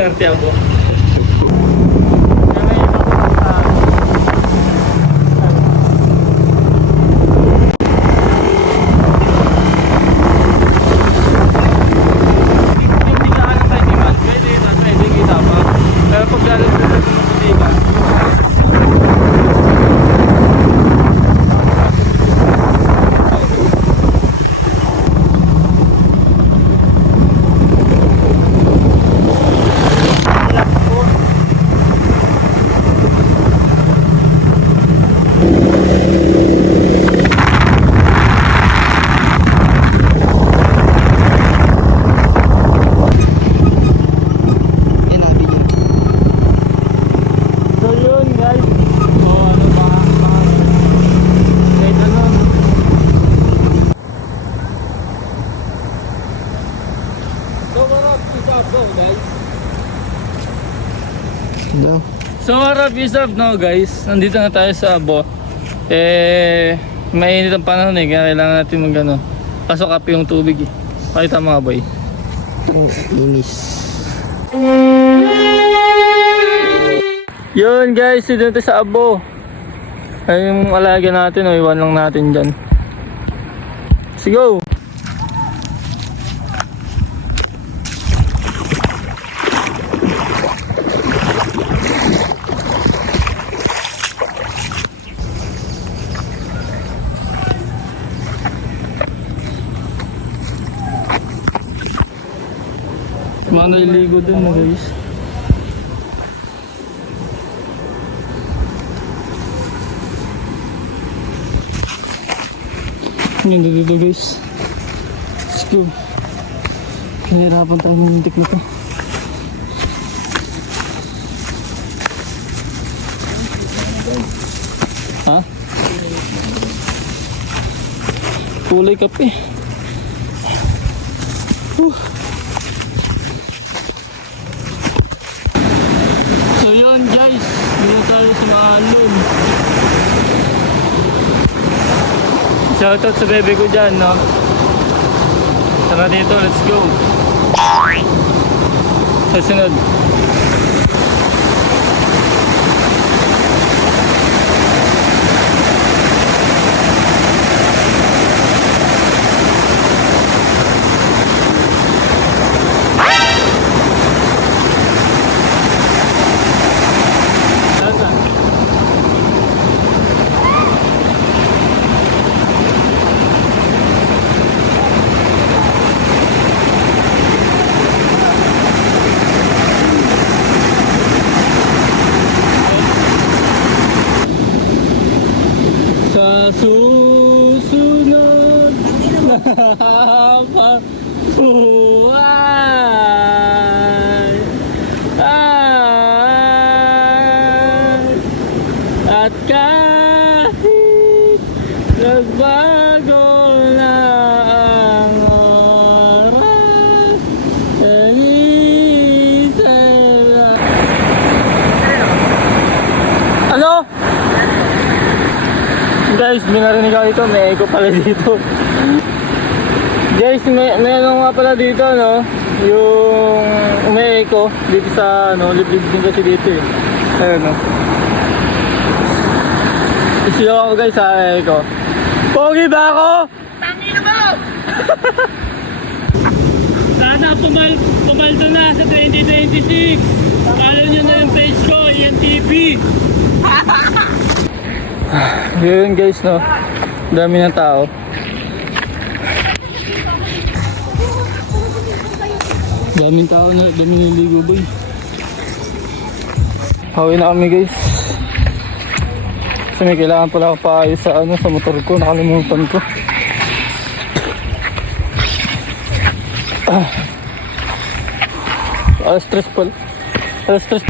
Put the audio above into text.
Arte ako. No. So what is up no guys, nandito na tayo sa Abo. Mainit ang panahon kaya kailangan natin mag pasok up yung tubig Pakita mga boy. Ang inis. Yun guys, dito tayo sa Abo. Ay yung alaga natin iwan lang natin dyan. Let's go. Mga naliligo dun na guys. Ganda dito guys. Let's go. Nahirapan tayong mintik na to. Ha? Kulay kape. So yun guys, dito tayo sa Maalon. Shoutout sa bebe ko dyan, no? Tara dito, let's go. Sa sunod. Susunod na pabuhay at kahit nagbago na ang oras ano? Guys, may narinig ako dito, may echo pala dito. Guys, may ano nga pala dito, no? Yung may echo dito sa, liblib din kasi dito Ayun, no? Isiyo ako guys sa echo. Pogi ba ako? Tangin mo! Sana pumaldo na sa 2026. Follow nyo na yung page ko, Ian TV. Yun guys, no? Dami ng tao. Daming tao na, dami niligo boy. Hawi na kami guys. Kasi may kailangan pala ako paayos sa sa motor ko, nakalimutan ko. Alas stress pala. Alas stress.